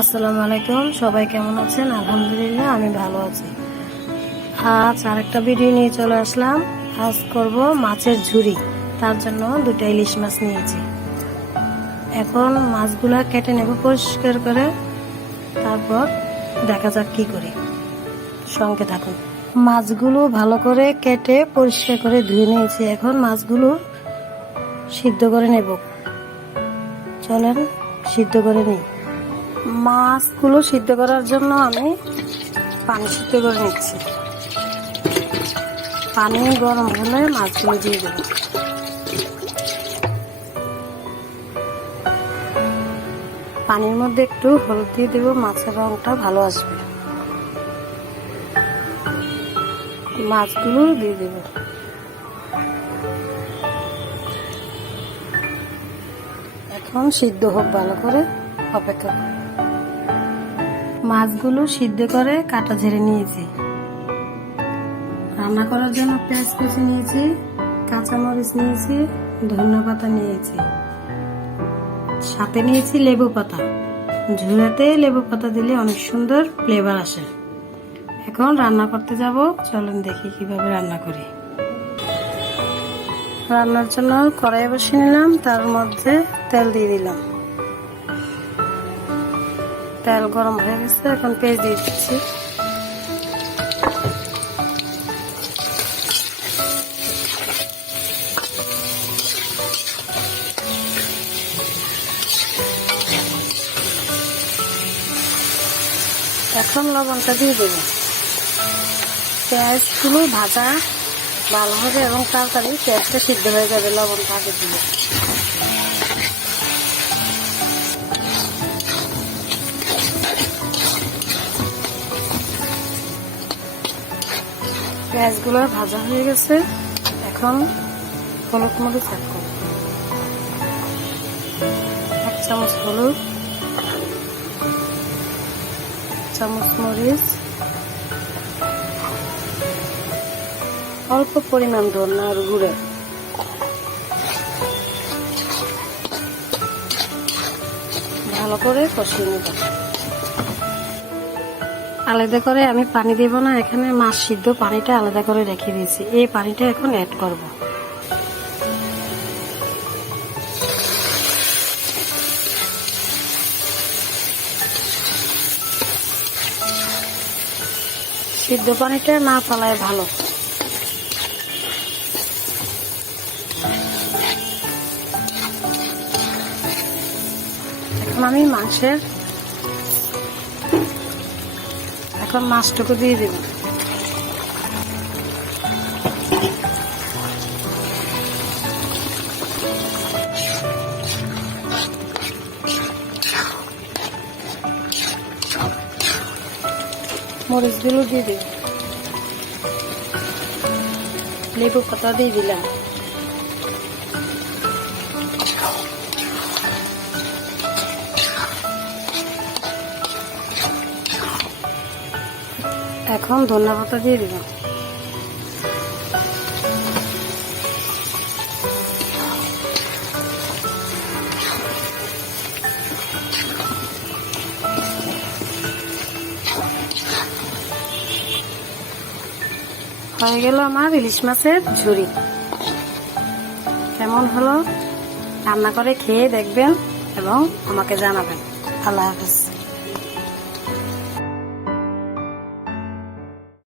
আসসালামু আলাইকুম, সবাই কেমন আছেন? আলহামদুলিল্লাহ আমি ভালো আছি। আজ আরেকটা ভিডিও নিয়ে চলে আসলাম। আজ করব মাছের ঝুরি। তার জন্য দুটো ইলিশ মাছ নিয়েছি। এখন মাছগুলা কেটে নেব পরিষ্কার করে, তারপর দেখা যাক কি করি। সঙ্গে থাকুন। মাছগুলো ভালো করে কেটে পরিষ্কার করে ধুয়ে নিয়েছি। এখন মাছগুলো সিদ্ধ করে নেব। চলেন সিদ্ধ করে নিই। মাছগুলো সিদ্ধ করার জন্য আমি পানি সিদ্ধ করে নিচ্ছি। পানি গরম হলে মাছগুলো দিয়ে দেব। পানির মধ্যে একটু হলুদ দিয়ে দেবো, মাছের রংটা ভালো আসবে। মাছগুলো দিয়ে দেব। এখন সিদ্ধ হোক ভালো করে, অপেক্ষা করব। মাছগুলো সিদ্ধ করে কাটা ঝেড়ে নিয়েছি। রান্না করার জন্য পেঁয়াজ কুচি নিয়েছি, কাঁচামরিচ নিয়েছি, ধনিয়া পাতা নিয়েছি, সাথে নিয়েছি লেবু পাতা। ঝুড়াতে লেবু পাতা দিলে অনেক সুন্দর ফ্লেভার আসে। এখন রান্না করতে যাব, চলুন দেখি কিভাবে রান্না করি। রান্নার জন্য কড়াই বসিয়ে নিলাম, তার মধ্যে তেল দিয়ে দিলাম। তেল গরম হয়ে গেছে, এখন পেঁয়াজ দিয়ে দিচ্ছি। এখন লবণটা দিয়ে দেবো। পেঁয়াজগুলো ভাজা ভালো হবে এবং তাড়াতাড়ি পেঁয়াজটা সিদ্ধ হয়ে যাবে লবণটা আগে দিয়ে। পেঁয়াজগুলো ভাজা হয়ে গেছে, এখন হলুদ মরিচ অ্যাড করব। 1 চামচ হলুদ, 1 চামচ মরিচ, অল্প পরিমাণ ধনিয়ার গুঁড়ো। ভালো করে কষিয়ে নেব। আলাদা করে আমি পানি দেব না, এখানে মাছ সিদ্ধ পানিটা আলাদা করে রেখে দিয়েছি। এই পানিটা এখন অ্যাড করব। সিদ্ধ পানিটা না ফেলায় ভালো। এখন আমি মাছটুকু দিয়ে দেব। মরিচগুলো দিয়ে দেব। লেবু পাতা দিয়ে দিলাম। এখন ধনিয়া পাতা দিয়ে দিলাম। হয়ে গেল আমার ইলিশ মাছের ঝুরি। কেমন হলো রান্না করে খেয়ে দেখবেন এবং আমাকে জানাবেন। আল্লাহ হাফেজ।